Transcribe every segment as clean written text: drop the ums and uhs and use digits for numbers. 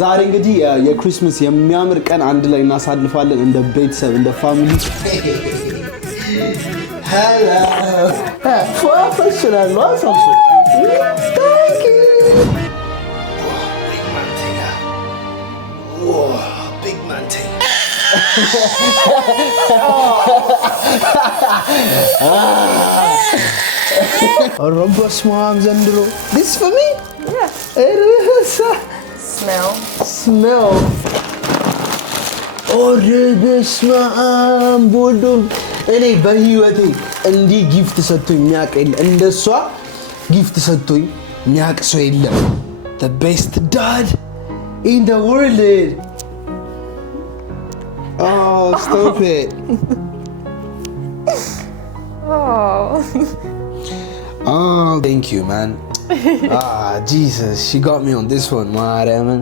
ዛሬ እንግዲህ የክሪስማስ የሚያምር ቀን አንድ ላይ እናሳልፋለን እንደ ቤተሰብ እንደ ፋሚሊ ሄሎ ፕሮፌሽናል ዋትስ ታንክ ዩ ቢግ ማን ቲንግ Robust mom zandro. This for me? Yeah. It is. Smell. Oh, this mom bodum. እኔ በህይወቴ እንዲህ ጊፍት ሰጥቶኝ የሚያውቅ የለም። እንደሷ ጊፍት ሰጥቶኝ የሚያውቅ ሰው የለም። The best dad in the world. Oh, stop it. Oh, thank you, man. Jesus, she got me on this one, man.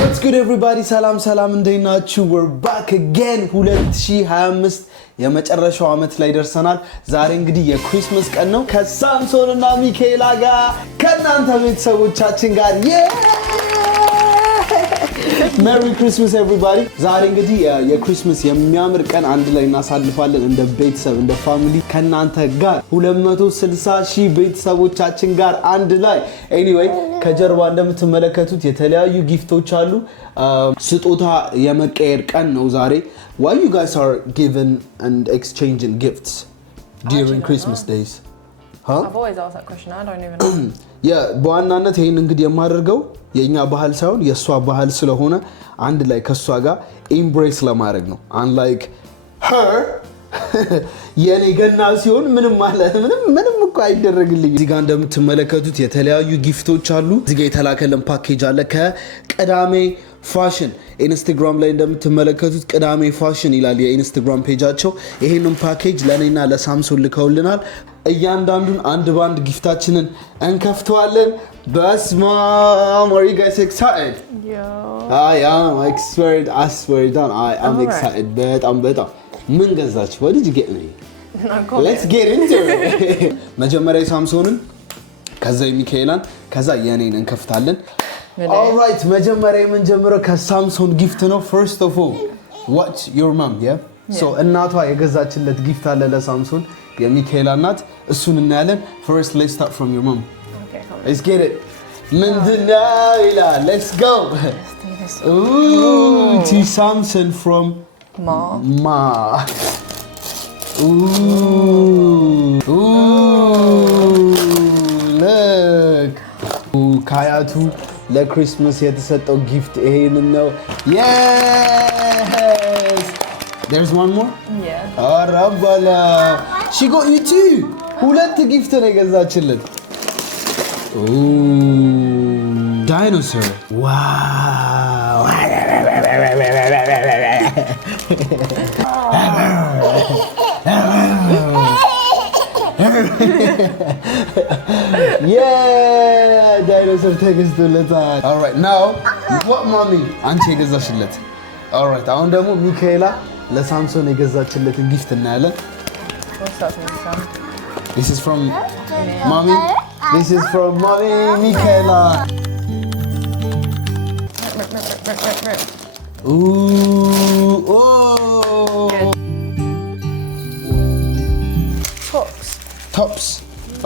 What's good, everybody? Salam, እንዴት ናችሁ? We're back again. 2025 የመጨረሻው ዓመት ላይ ደርሰናል። ዛሬ እንግዲህ የክሪስማስ ቀን ነው። ከሳምሶን እና ሚካኤላ ጋር ከናንተ ቤተሰቦቻችን ጋር Merry Christmas everybody. ዛሬ እንግዲህ የክሪስማስ የሚያምር ቀን አንድ ላይ እናሳልፋለን እንደ ቤተሰብ እንደ ፋሚሊ ከናንተ ጋር 260,000 ቤተሰቦቻችን ጋር አንድ ላይ anyway ከጀርባ እንደምትመለከቱት የተለያዩ ጊፍቶች አሉ ስጦታ የመቀየር ቀን ነው ዛሬ Why you guys are giving and exchanging gifts during Christmas days? Huh? I've always asked that question. I don't even know. Yeah, በዋናነት ይሄን እንግዲህ የማደርገው የኛ ባህል ሳይሆን የሷ ባህል ስለሆነ አንድ ላይ ከሷ ጋር ኢምብሬስ ለማድረግ ነው unlike her የኔ ገና ሲሆን ምንም እኮ አይደረግልኝ እዚህ ጋር እንደምትመለከቱት የተለያዩ ጊፍቶች አሉ እዚህ ጋር የተላከልን ፓኬጅ አለ ከቅዳሜ ፋሽን ኢንስታግራም ላይ እንደምትመለከቱት ቅዳሜ ፋሽን ይላል የኢንስታግራም ፔጃቸው ይሄንን ፓኬጅ ለኔና ለሳምሶን ልከውልናል እያንዳንዱን አንድ ባንድ ጊፍታችንን እንከፍተዋለን በስማም Are you guys excited? Yeah. I am excited. I swear down. I am excited. በጣም ምን ገዛችሁ? What did you get me? Let's get into it. መጀመሪያ ሳምሶንን ከዛ ሚካኤላን ከዛ የኔን እንከፍታለን All right, መጀመሪያ የምንጀምረው ከሳምሶን ጊፍት ነው First of all, what your mom, yeah? So እናቷ የገዛችለት ጊፍት አለ ለሳምሶን የሚካኤላ እናት እሱን እናያለን First, let's start from your mom. Okay, come on. Let's get it. ምንድነው ይላል Let's go. Ooh, to Samson from Ma. Ooh. Look. ካያቱ ለክሪስማስ የተሰጠው ጊፍት ይሄንን ነው Yes. There's one more? Yeah. አራባላ She got you too. ሁለት ጊፍት ነው የገዛችለት Dinosaur. Wow. Yeah, dinosaur ተገዝቶለታል All right, now what mommy አንቺ የገዛሽለት All right, አሁን ደግሞ ሚካኤላ ለሳምሶን የገዛችለትን ጊፍት እናያለን What's that from Sam? This is from mommy This is from mommy Michaela. Rip. Ooh, oh. Tops.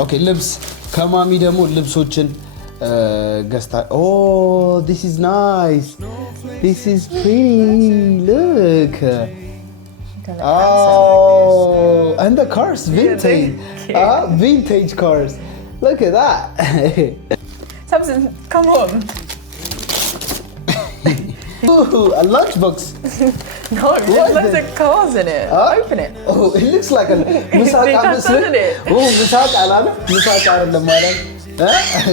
Okay, ልብስ ከማሚ ደግሞ ልብሶችን ገዝታ Oh, this is nice. This is pretty. Look. Oh, and the cars vintage. Vintage cars. Look at that. Samson, come on. Ooh, a lunchbox. No, there's loads of cars in it. Open it. Oh, it looks like a Musaka, doesn't it? Oh, Musaka, alana. Musaka አይደለም ማለት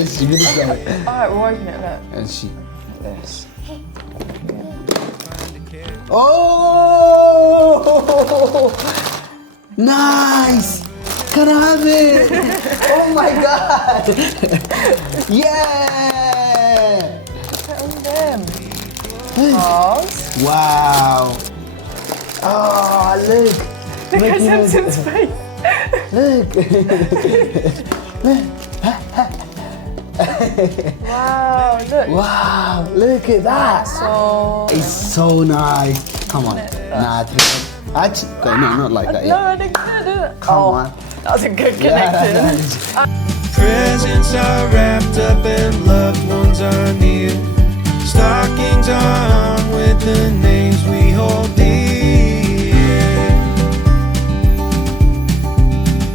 እሺ ምን ይላል Alright, we're opening it, look. እሺ yes Oh! Nice. Can I have it? Oh my god. Yeah. Look at them. Cars. Wow. Oh, look. Look at Samson's face. Look. Wow, look. Wow, look at that. So It's so nice. Come on. Nah, actually, no, not like that. no, Yeah. I didn't do it. Come on. That was a good connection. Presents are wrapped up and loved ones are near. Stockings are hung with the names we hold dear.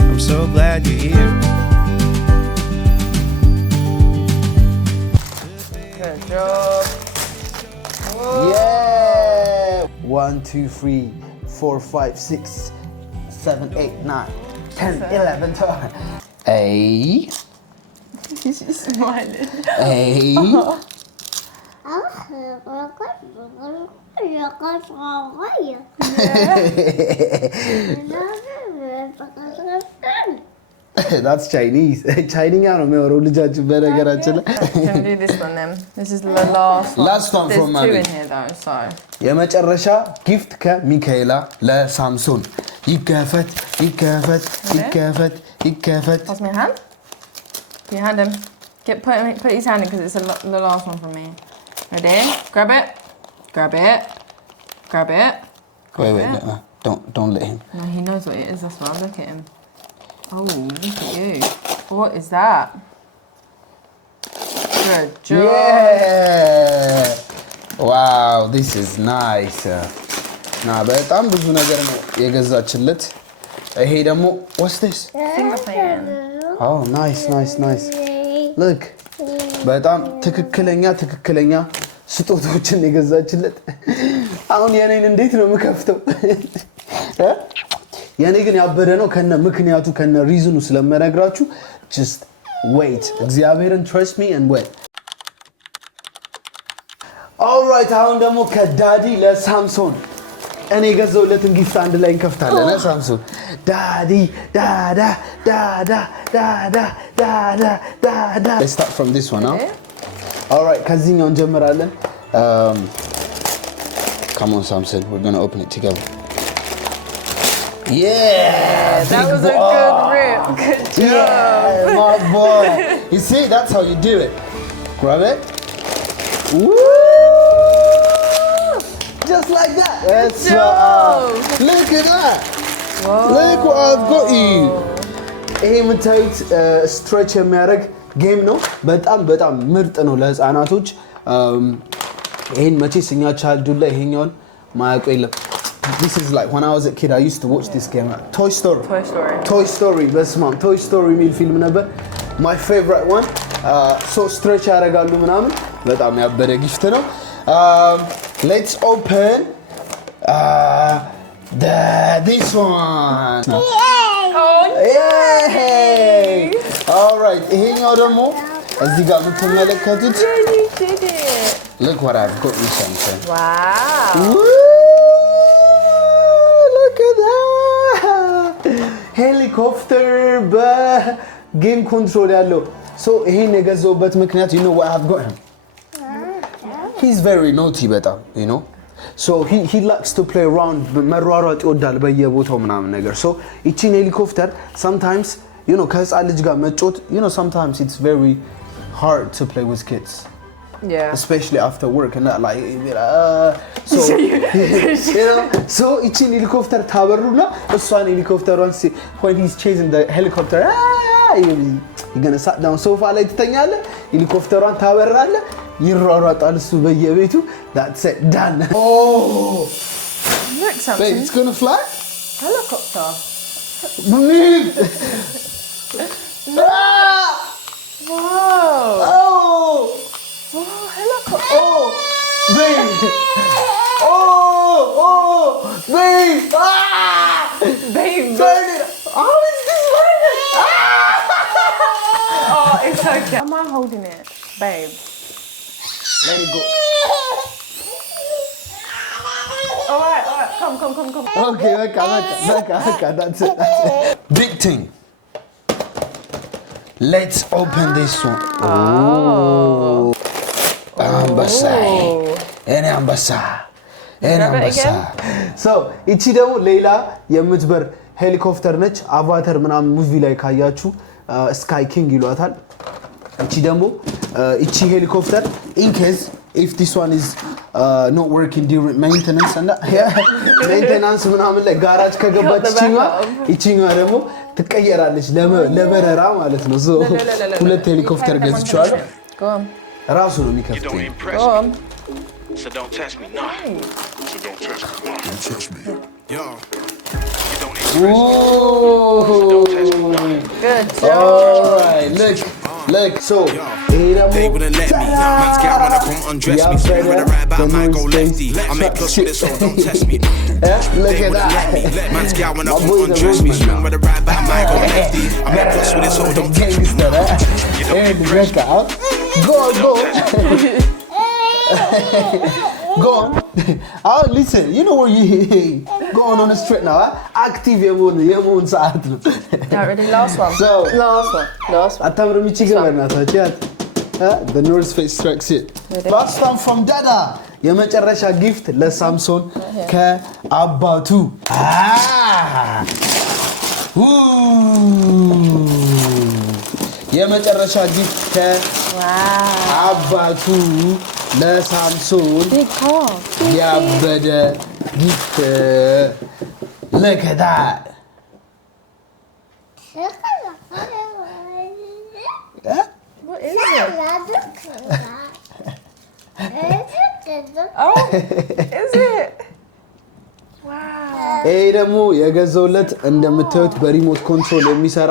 I'm so glad you're here. Good job. Yeah. 1, 2, 3, 4, 5, 6, 7, 8, 9, 10, 11, 12. A. She's smiling. A. That's Chinese. Chinese ነው የሚወራው ልጃችን በነገራችን ላይ Can we do this one then? This is the last one. Last one There's from two Maddie. in here though, so. የመጨረሻ ጊፍት ከሚካኤላ ለሳምሶን ይከፈት ይከፈት ይከፈት ይከፈት Pass me your hand. Can you hand him? Put his hand in because it's the last one from me. Ready? Grab it. Grab it. Grab it. wait don't let him No, he knows what it is. That's why. Look at him. Oh, look at you. What is that? Good job. yeah wow this is nice በጣም ብዙ ነገር ነው የገዛችለት ይሄ ደግሞ what's this Finger painting. oh nice look በጣም ትክክለኛ ስጦታዎችን የገዛችለት አሁን የኔን እንዴት ነው የምከፍተው የኔ ግን ያበደ ነው ከነ ምክንያቱ ከነ ሪዝኑ ስለመነግራችሁ just wait እግዚአብሔርን trust me and wait all right አሁን ደግሞ ከዳዲ ለሳምሶን እኔ የገዛሁለትን ጊፍት አንድ ላይ እንከፍታለን ሳምሶን ዳዲ ዳዳ let's start from this one now all right ከዚህኛው እንጀምራለን come on Samson we're going to open it together yeah That was a good rip. Good job. yeah my boy you see that's how you do it grab it woo just like that that's look at that Whoa. look what I've got you ይሄ የምታዩት ስትሬች የሚያደርግ ጌም ነው በጣም ምርጥ ነው ለህፃናቶች ይሄን መቼስ እኛ ቻይልድሁድ ላይ ይሄኛውን ማያውቁ የለም this is like when I was a kid I used to watch this game Toy Story በስማም Toy Story የሚል ፊልም ነበር my favorite one so stretch ያደርጋሉ ምናምን በጣም ያበደ ጊፍት ነው let's open this one Oh, yay all right ይሄኛው ደግሞ እዚህ ጋር የምትመለከቱት you did it. look what I've got you Samson Wow. look at that helicopter በጌም ኮንትሮል ያለው so ይሄን የገዛሁበት ምክንያት you know what I've got him he's very naughty በጣም you know so he likes to play around መሯሯጥ ይወዳል በየቦታው ምናምን ነገር so እቺን ሄሊኮፕተር sometimes you know ከህፃን ልጅ ጋር መጫወት you know sometimes it's very hard to play with kids Yeah. especially after work and that like so you know so እቺን ሄሊኮፕተር ታበሩና እሷን ሄሊኮፕተሯን when he's chasing the helicopter you're going to sit down sofa ላይ ትተኛለህ ሄሊኮፕተሯን ታበራለህ ይሯሯጣል እሱ በየቤቱ that's it done oh Look, something. wait it's going to fly Helicopter. move Whoa. oh Whoa, helicopter. oh babe oh babe Babe. turn it how is this working Oh, it's okay. Am I holding it? Babe. let it go Alright. Come. okay okay that's it big thing let's open this one oh አንበሳ እኔ አንበሳ so እቺ ደግሞ ሌላ የምትበር ሄሊኮፕተር ነች አቫተር ምናምን ሙቪ ላይ ካያችሁ ስካይ ኪንግ ይሏታል እቺ ደግሞ እቺ ሄሊኮፕተር in case if this one is not working during maintenance and maintenance ምናምን ላይ ጋራጅ ከገባች እቺኛዋ ደግሞ ትቀየራለች ለበረራ ማለት ነው so ሁለት ሄሊኮፕተር ገዝቻለሁ ራሱ ነው የሚከፍተው So don't test me, nah. So don't test me, nah. Don't test me. Yo. You don't impress me. So don't test me, nah. Good job. All right, look. So, They wouldn't let me. Man's gal wanna come undress me. Swing with a right, but I might go lefty. I make plus with it, so don't test me. look at that. Man's gal wanna come undress me. Swing with a right, but I might go lefty. I make plus with it, so don't test me. You don't impress me. Go. Go on. Oh, listen. You know where you go on the street now. Active your moon side. Not really. Last one. So, Last one. አታምር the North Face tracksuit. Last one from Dada. የመጨረሻ ጊፍት ለሳምሶን ከአባቱ የመጨረሻ ጊፍት ከአባቱ ለሳምሶን ያበደ ጊፍት look at that What is it? Oh, is it? Wow. ይሄ ደግሞ የገዘውለት እንደምታዩት በሪሞት ኮንትሮል የሚሰራ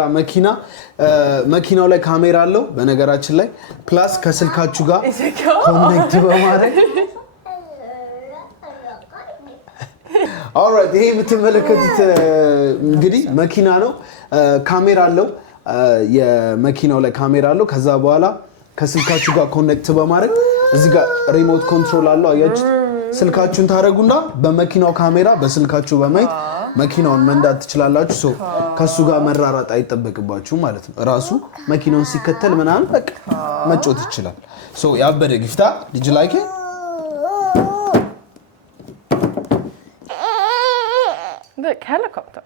መኪናው ላይ ካሜራ አለው በነገራችን ላይ ፕላስ ከስልካችሁ ጋር ኮኔክት በማድረግ ኦልራይት ይሄ የምትመለከቱት እንግዲህ መኪና ነው ካሜራ አለው የመኪናው ላይ ካሜራ አለው ከዛ በኋላ ከስልካችሁ ጋር ኮኔክት በማድረግ እዚህ ጋር ሪሞት ኮንትሮል አለው አያችሁ ስልካችሁን ታረጉና በመኪናው ካሜራ በስልካችሁ በማየት መኪናውን መንዳት ትችላላችሁ ሶ ከሱ ጋር መራራጥ አይጠበቅባችሁ ማለት ነው ራሱ መኪናውን ሲከተል ምናምን በቃ መጮት ይችላል ሶ ያበደ ጊፍታ did you like it Look, helicopter.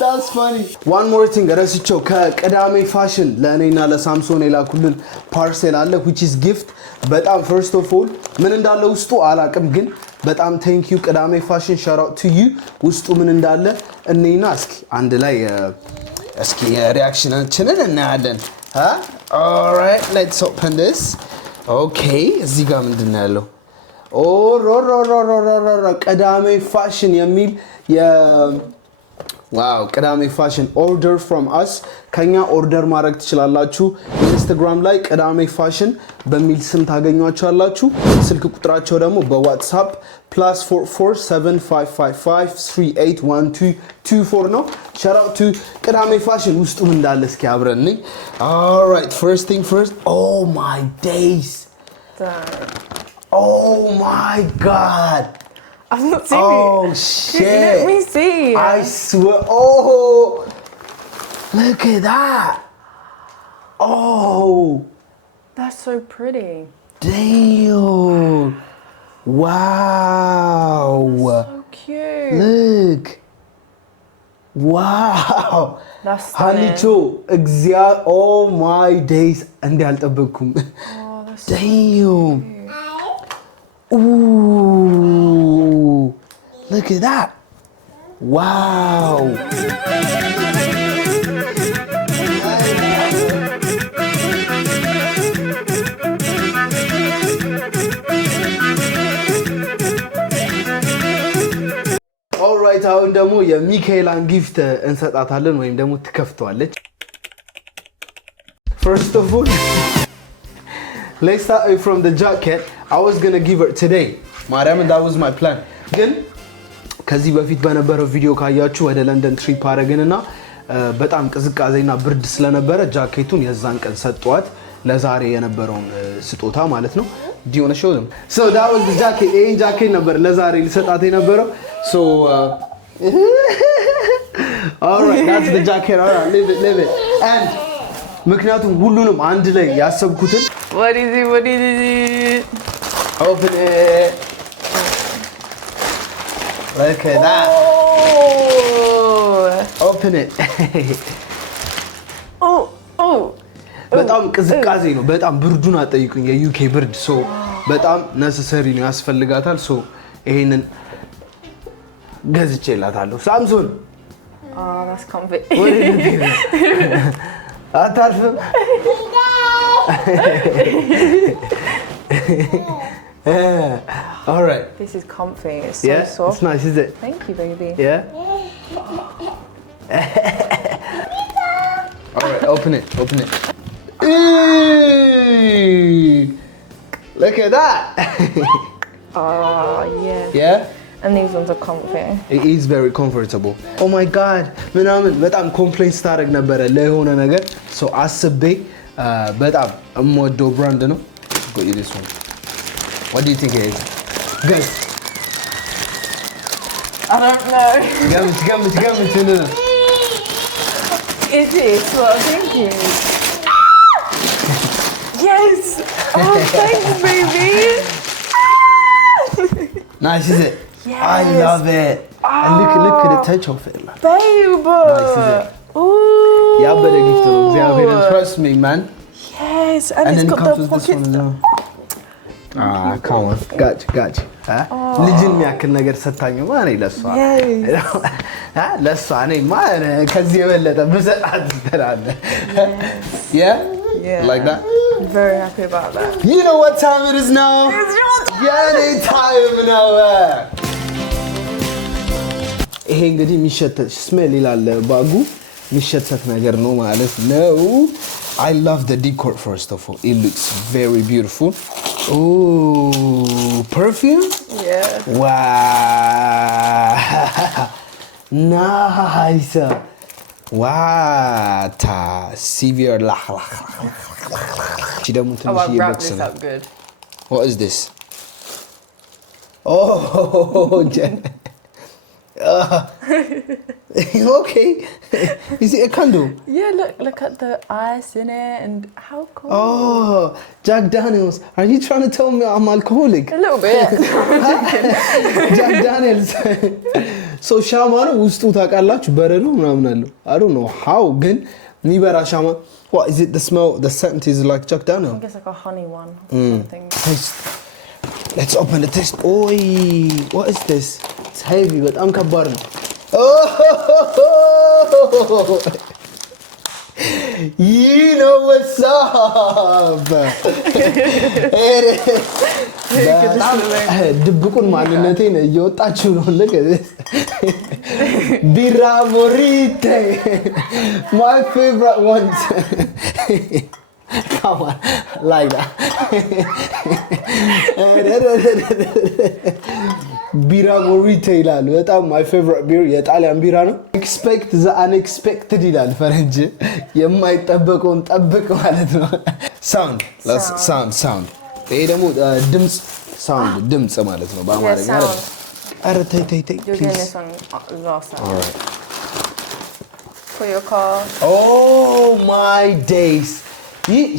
That's funny. One more thing, ረስቸው ከቅዳሜ ፋሽን ለእኔና ለሳምሶን የላኩልን ፓርሴል አለ which is gift በጣም first of all ምን እንዳለ ውስጡ አላቅም ግን በጣም thank you ቅዳሜ ፋሽን shout out to you ውስጡ ምን እንዳለ እኔና እስኪ አንድ ላይ እስኪ ሪአክሽናችንን እናያለን all right let's open this okay እዚህ ጋር ምንድነው ያለው ቅዳሜ ፋሽን የሚል ዋው ቅዳሜ ፋሽን order from us ከኛ ኦርደር ማድረግ ትችላላችሁ ኢንስታግራም ላይ ቅዳሜ ፋሽን በሚል ስም ታገኙዋቸዋላችሁ ስልክ ቁጥራቸው ደግሞ በዋትስአፕ +447555381224 ነው shout out to ቅዳሜ ፋሽን ውስጡ ምን እንዳለ እስኪ አብረን all right first thing first oh my days oh my god I've not seen it. Oh shit. Let me see. I swear. Oh. Look at that. Oh. That's so pretty. Damn. Wow. So cute. Look. Wow. That's stunning. Hanicho. Oh my days. Andi altabkum. Oh, that's so Damn. Ooh. Look at that. Wow. Alright, አሁን ደግሞ የሚካኤላን ጊፍት እንሰጣታለን ወይም ደግሞ ትከፍተዋለች. First of all, let's start from the jacket. I was gonna give her today. Mariam, that was my plan. ግን ከዚህ በፊት በነበረው ቪዲዮ ካያችሁ ወደ ለንደን ትሪፕ አረግንና በጣም ቅዝቃዜና ብርድ ስለነበረ ጃኬቱን የዛን ቀን ሰጧት ለዛሬ የነበረውን ስጦታ ማለት ነው. Do you want to show them? So that was the jacket. ይሄን ጃኬት ነበር ለዛሬ ልሰጣት የነበረው. So all right, that's the jacket. All right, leave it. And ምክንያቱም ሁሉንም አንድ ላይ ያሰብኩትን What is it? What is it? open it. Look at that. Oh. Open it. Oh. Oh. በጣም ቅዝቃዜ ነው። በጣም ብርዱን አጠይቁኝ። የዩኬ ብርድ ሶ በጣም ነሰሰሪ ነው ያስፈልጋታል። ሶ ይሄንን ገዝቼላታለሁ። ሳምሶን Oh, that's comfy. አታርፍም? All right. This is comfy. It's so Yeah, soft. it's nice, is it? Thank you, baby. Yeah. All right, open it. Open it. Eee! Look at that. Oh, yeah. Yeah. And these ones are comfy. It is very comfortable. Oh my god. ምናምን በጣም ኮምፕሌንት ስታደርግ ነበረ ለሆነ ነገር ሶ አስቤ በጣም የምወደው ብራንድ ነው። Got you this one. What do you think it is? Guess. I don't know. ገምት ነው። Is this what I'm thinking? Yes! Oh, thanks, baby! Nice, is it? Yes. I love it. And look at the touch of it. Like. Babe! Nice, is it? Ooh! Yeah, but the gift of እግዚአብሔር trust me, man. Yes, and And it's then it got comes the with this pocket. one as well. Ah, come on. Gotcha. ልጅን የሚያክል ነገር ሰታኝ ማን ለሷ ለሷ ነኝ ማን ከዚህ የበለጠ ብሰጣት ትላለ Yeah? Like that? I'm very happy about that. You know what time it is now? It's your time! Yeah, time now. ይሄ እንግዲህ የሚሸተት ስሜል ይላል ባጉ የሚሸተት ነገር ነው ማለት ነው I love the decor first of all. It looks very beautiful. Oh, perfume? Yeah. Wow. Nice. Wow. Severe. She don't want to Oh, I'll wrap box this in up good. What is this? Oh, Jen. Okay. Is it a candle? Yeah, look at the ice in it and how cool. Oh, Jack Daniels. Are you trying to tell me I'm alcoholic? A little bit. Jack Daniels. So ሻማ ነው ውስጡ ታውቃላችሁ በረዶ ምናምን አለው I don't know how ግን የሚበራ ሻማ What is it? The smell, the scent is like Jack I Daniels. think it's like a honey one or something. Taste. Let's open the taste. Oi, what is this? It's heavy, but I'm ከባድ ነው. Oh, you know what's up. ድብቁን ማንነቴን እየወጣችሁ ነው ልክ ቢራ ሞሪቴ my favorite ones. Come on, like that. ቢራ ሞሪቴ ይላል በጣም my favorite beer የጣሊያን ቢራ ነው expect the unexpected ይላል ፈረንጅ የማይጠበቀውን ጠብቅ ማለት ነው sound ይሄ ደግሞ ድምጽ sound ድምጽ ማለት ነው በአማርኛ አይደል አረ ተይ You're getting this one last time. all right For your car. oh my days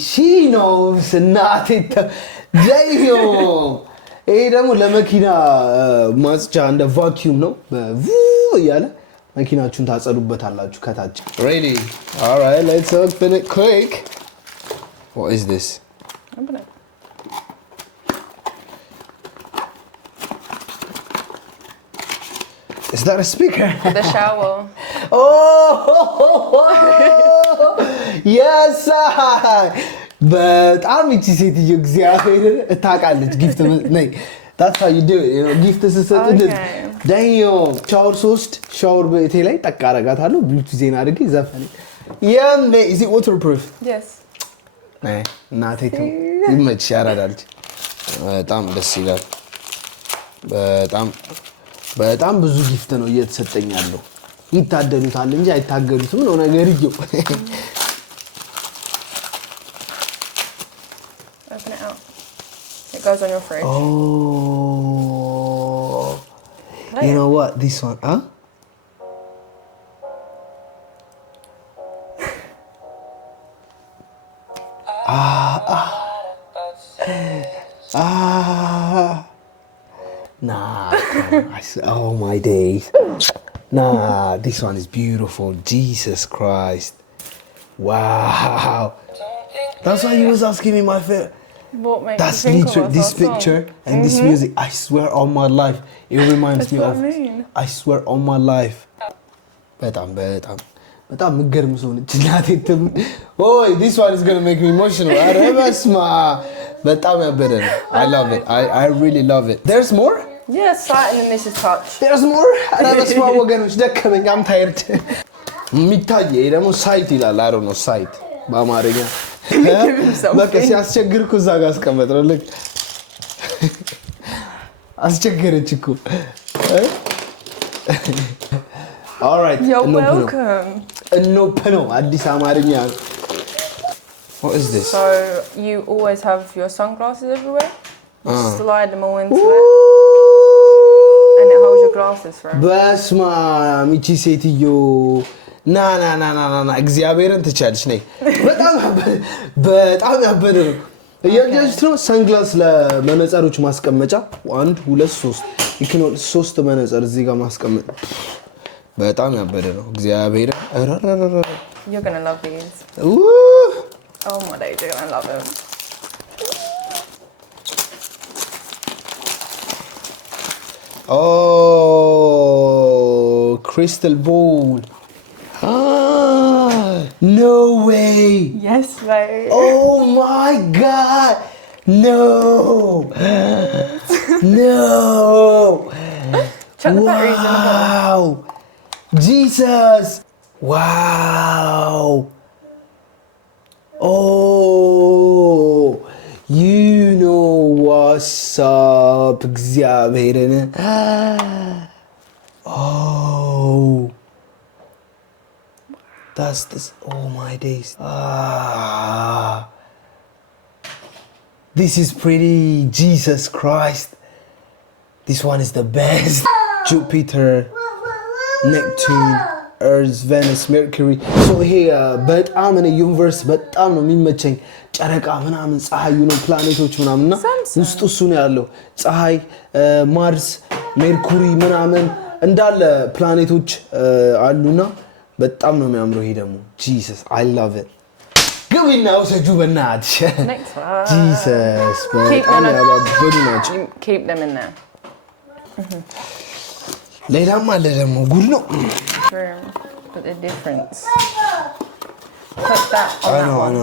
she knows እናቴ ጀዮ ይሄ ደግሞ ለመኪና ማጽጃ እንደ ቫኪዩም ነው በቭ እያለ መኪናችሁን ታጸዱበታላችሁ ከታች ready all right let's open it quick what is this Open it. is that a speaker The shower. oh yes በጣም እቺ ሴትዮ እግዚአብሔር ታውቃለች ጊፍት ነይ that's how you do it you know ጊፍት ስትሰጥ ዳዮ ሻወር ሶስት ሻወር ቤቴ ላይ ጠቅ አረጋታለሁ ብሉቱዝ ዜና አድርጌ ዘፈን ያኔ is it waterproof Yes. ነይ እናቴቱ ይመች ያራዳልች በጣም ደስ ይላል በጣም ብዙ ጊፍት ነው እየተሰጠኝ ያለው ይታደሉታል እንጂ አይታገሉትም ነው ነገርየው Open it out. It goes on your fridge. Oh. You know what? This one, huh? Oh my days. Nah, this one is beautiful. Jesus Christ. Wow. That's why he was asking me my favorite. What makes That's you think literally of us, this our song? picture and this music. I swear on my life, it reminds That's me what of. I mean. I swear on my life. በጣም ምገርም ሰው ነች እናቴ። ኦይ this one is gonna make me emotional. ኧረ በስመ አብ በጣም ያበደ ነው። I love it. I really love it. There's more? Yeah, sight and then this is touch. There's more? ኧረ በስመ አብ ወገኖች ደከመኝ። I'm tired. የሚታይ ደግሞ ሳይት ይላል። I don't know ሳይት በአማርኛ በቃ ሲያስቸግር እኮ እዛ ጋር አስቀመጥ ነው። ልክ አስቸገረች እኮ። All right. You're welcome. No, አዲስ አማርኛ። What is this? So you always have your sunglasses everywhere. You slide them all into it, and it holds your glasses forever. በስመ አብ ይቺ ሴትዮ ና እግዚአብሔርን ትቻለች ነይ። በጣም ያበደ ነው። እያያችሁት ነው። ሰንግላስ ለመነጽሮች ማስቀመጫ 1 2 3 ይክኖ 3 መነጽር እዚህ ጋር ማስቀመጥ በጣም ያበደ ነው። እግዚአብሔር You're gonna love these. Oh my days, you're gonna love them. Oh, crystal ball. No way. Yes, mate. Oh my god. No. Check the batteries in the bottom. Wow. Jesus. Wow. Oh. You know what's up. እግዚአብሔርን Oh. That's this. Oh my days. This is pretty. Jesus Christ. This one is the best. Jupiter, Neptune, Earth, Venus, Mercury. So here, በጣም እኔ ዩኒቨርስ በጣም ነው የሚመቸኝ። ጨረቃ ምናምን ፀሐዩ ነው ፕላኔቶች ምናምንና ውስጡ እሱ ነው ያለው። ፀሐይ፣ ማርስ፣ ሜርኩሪ ምናምን እንዳለ ፕላኔቶች አሉና በጣም ነው የሚያምረው። ይሄ ደግሞ ጂሰስ አይ ላቭ ኢት። ግቢና ውሰጁ በእናትሽ። Next one. ጂሰስ Keep በጣም on ያባበዱ ናቸው። Keep them in there. ሌላም አለ ደግሞ ጉድ ነው። Room. But the difference. Put that on that one.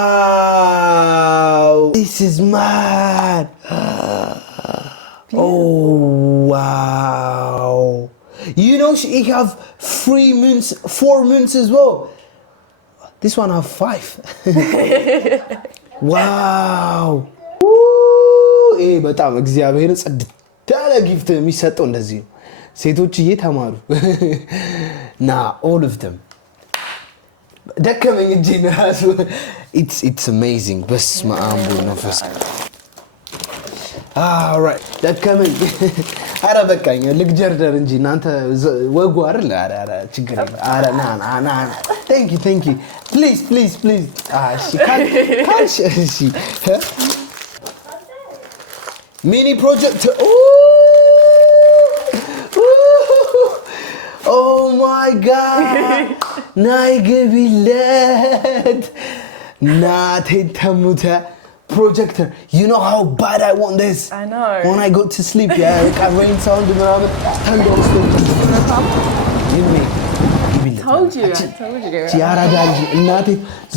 Wow, this is mad. Oh wow. You know she have 4 moons as well. This one have 5. Wow. በጣም እግዚአብሔርን ጽድት ያለ ጊፍት የሚሰጠው እንደዚህ ነው። ሴቶችዬ ተማሩ። ና all of them ደከመኝ እጄ ራሱ it's amazing። በስመ አብ ወወልድ ወመንፈስ alright ደከመኝ። አረ በቃኝ ልግጀርደር እንጂ እናንተ ወጉ አይደል? አረ ችግር የለም። አረ ና thank you please እሺ ካልሽ እሺ mini project. Oh my god. ናይ ገቢለት ናቴ ተሙተ projector. You know how bad I want this. I know. When I go to sleep, yeah, like rain sound ምናምን ተንዶስ Told you. ያራዳ ልጅ እናቴ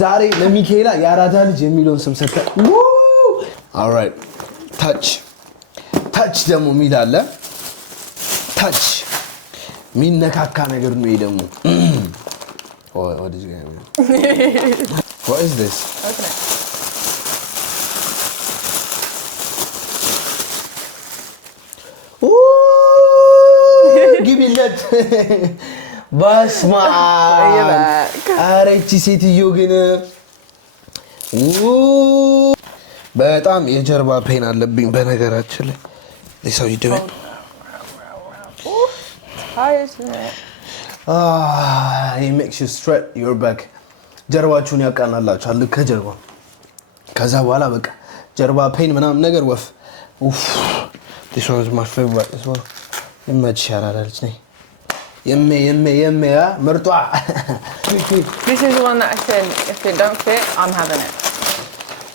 ዛሬ ለሚካኤላ ያራዳ ልጅ የሚለውን ስም ሰጠ። Alright. touch ደግሞ ሚል አለ። touch ሚነካካ ነገር ነው። ይሄ ደግሞ what is this? Open it. ግቢለት በስመ አብ። ኧረ ይህቺ ሴትዮ ግን በጣም የጀርባ ፔን አለብኝ በነገራችን ላይ። This how you do it? It makes you straight your back. ጀርባችሁን ያቃናላችኋል ከጀርባ። ከዛ በኋላ በቃ ጀርባ ፔን ምናምን ነገር Oof. This one is my favorite as well. Yummy, مرطوع. This is the one that I said, if it don't fit, I'm having it.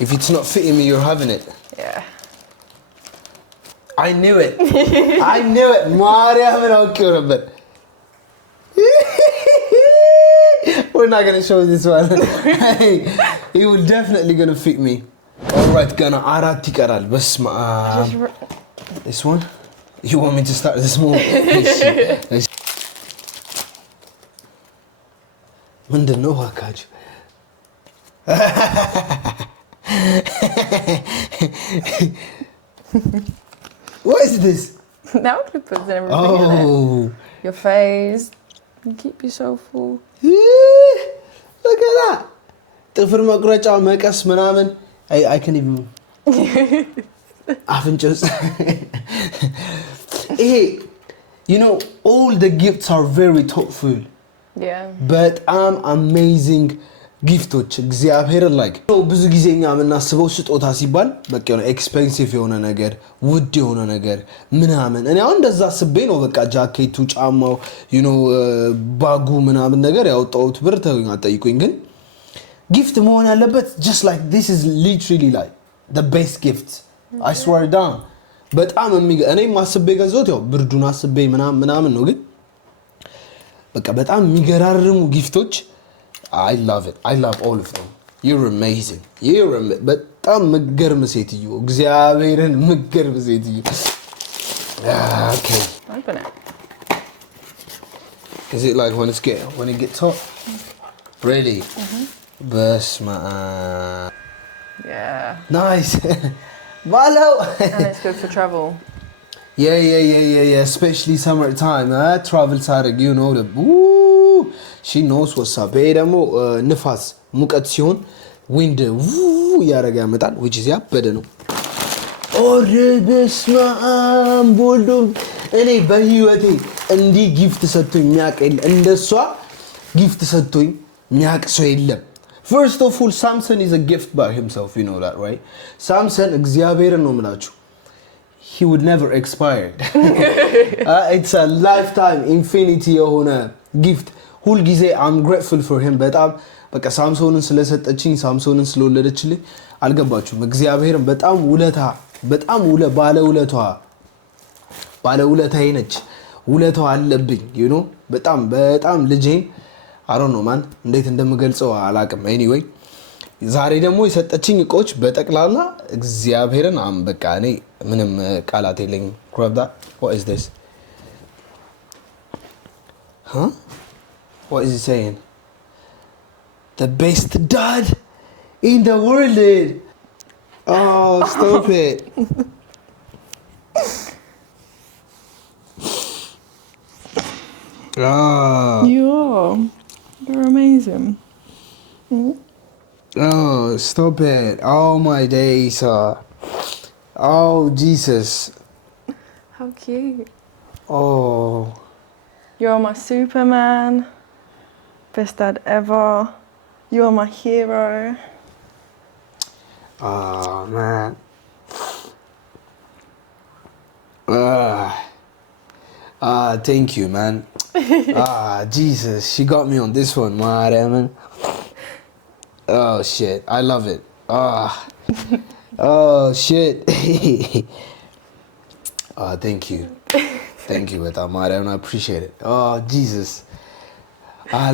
If it's not fitting me, you're having it. Yeah. I knew it. I knew it. Mariam, but we're not gonna show this one. It will definitely gonna fit me. All right, gonna arati karal. Basma. This one. You want me to start this one? ምንድነው አካጅ? What is this? Now we put everything in it. Your face. You keep you so full. Look at that. ጥፍር መቁረጫ መቀስ ምናምን I can even አፍንጫስ Hey, you know, all the gifts are very thoughtful. Yeah. But I'm amazing gifቶች እግዚአብሔር like ብዙ ጊዜኛ የምናስበው ስጦታ ሲባል በቃ የሆነ ኤክስፔንሲቭ የሆነ ነገር ውድ የሆነ ነገር ምናምን እኔ አሁን እንደዛ አስቤ ነው በቃ ጃኬቱ ጫማው you know ባጉ ምናምን ነገር ያወጣሁት ብር ጠይቁኝ ግን gift መሆን ያለበት just like this is literally like the best gift. I swear down. በጣም እኔ ማስቤ ገዛሁት ያው ብርዱን አስቤ ምናምን ነው ግን በቃ በጣም የሚገራርሙ ጊፍቶች I love it. I love all of them. You're amazing. በጣም መገርም ሴትዮ እግዚአብሔርን መገርም ሴትዮ Okay. Open it. Is it like when it gets hot? Really? Basma. Yeah. Nice. Malo. And it's good for travel. Yeah. Especially summertime. Travel sarag, you know the. Ooh, she knows what's up. Hey, demo nifas mukat ሲሆን wind ያረጋ ያመጣል which is ያበደ ነው። ኦሬ በስመ አብ ወልዶ እኔ በህይወቴ እንዲህ ጊፍት ሰጥቶኝ የሚያውቅ እንደሷ ጊፍት ሰጥቶኝ የሚያውቅ ሰው የለም። First of all, Samson is a gift by himself, you know that, right? Samson, እግዚአብሔርን ነው የምላችሁ. He would never expire. It's a lifetime infinity የሆነ gift. ሁል ጊዜ I'm grateful for him. በቃ ሳምሶንን ስለሰጠችኝ ሳምሶንን ስለወለደችልኝ አልገባችሁም? እግዚአብሔርን በጣም ባለውለታዬ ነች። ውለታው አለብኝ, you know? በጣም ልጄን I don't know man እንዴት እንደምገልጸው አላቅም anyway ዛሬ ደግሞ የሰጠችኝ እቆች በጠቅላላ እግዚአብሔርን በቃ እኔ ምንም ቃላት የለኝም grab that what is this huh what is it saying the best dad in the world oh stop it You're amazing. Oh, stop it. Oh, my days. Oh, Jesus. How cute. Oh. You're my Superman. Best dad ever. You're my hero. Oh, man. Thank you, man. Jesus, she got me on this one, man. Oh shit, I love it. Oh shit. Thank you, Mariam. I appreciate it. Oh Jesus.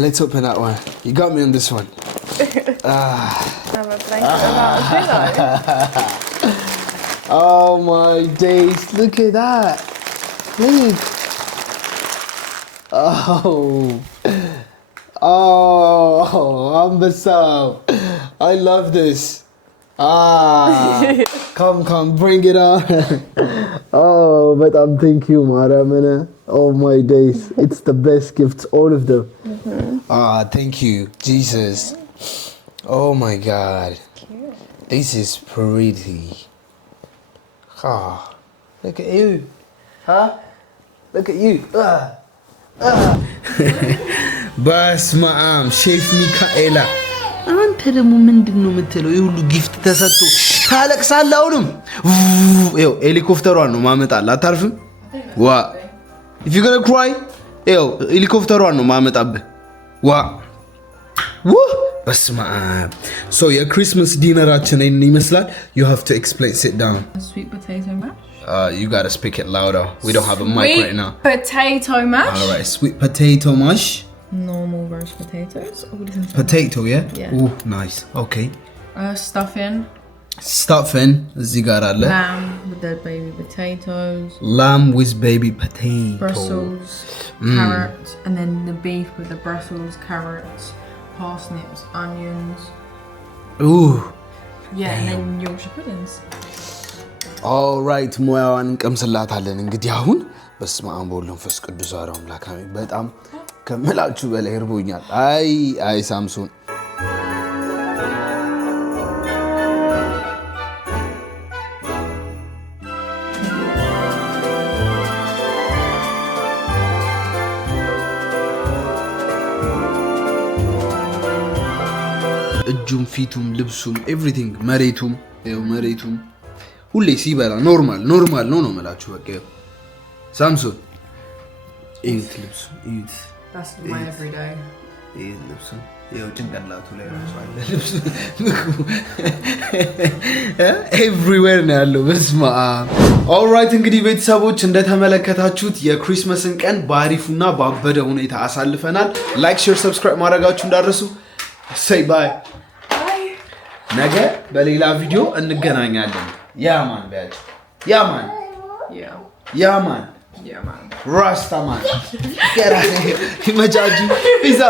Let's open that one. You got me on this one. Have a blanket without a pillow. Oh my days! Look at that. Look. Oh, Ambassa. I love this. Come, bring it on. Oh, but thank you, Maramana. Oh my days. It's the best gifts, all of them. Thank you, Jesus. Oh my God. Cute. This is pretty. Look at you. Huh? Look at you. በስመ አብ ሼፍ ሚካኤላ አንተ ደግሞ ምንድነው የምትለው? ይሁሉ ጊፍት ተሰጥቶ ታለቅሳለህ አሁንም ይኸው ሄሊኮፕተሯን ነው ማመጣልህ አታርፍም ዋ if you're gonna cry ይኸው ሄሊኮፕተሯን ነው ማመጣብህ ዋ በስመ አብ so የክሪስማስ ዲነራችን ይመስላል you have to explain sit down sweet potato mash you gotta speak it louder we don't have a mic right now potato mash all right sweet potato mash normal roast potatoes potato yeah ooh nice okay stuffing እዚህ ጋር አለ lamb with the baby potatoes lamb with baby potato Brussels carrots and then the beef with the Brussels carrots parsnips onions ooh yeah and then Yorkshire puddings all right ሙያዋን እንቀምስላታለን እንግዲህ አሁን በስመ አብ ወወልድ ወመንፈስ ቅዱስ አሐዱ አምላክ አሜን በጣም ከመላችሁ በላይ እርቦኛል አይ ሳምሶን እጁም ፊቱም ልብሱም ኤቭሪቲንግ መሬቱም ሁሌ ሲበላ ኖርማል ነው መላችሁ በቃ ሳምሶን እዩት ልብሱ እዩት that's my everyday ልብሱ ይኸው ጭንቅላቱ ላይ ራሱ አለ ልብሱ ኤቭሪዌር ነው ያለው በስመ አብ ኦልራይት እንግዲህ ቤተሰቦች እንደተመለከታችሁት የክሪስማስን ቀን በአሪፉና ባበደ ሁኔታ አሳልፈናል ላይክ ሼር ሰብስክራይብ ማድረጋችሁ እንዳትረሱ say bye ነገ በሌላ ቪዲዮ እንገናኛለን ያማን ቢያጅ ያማን ራስታማን ገራ ይመቻችሁ ፒዛ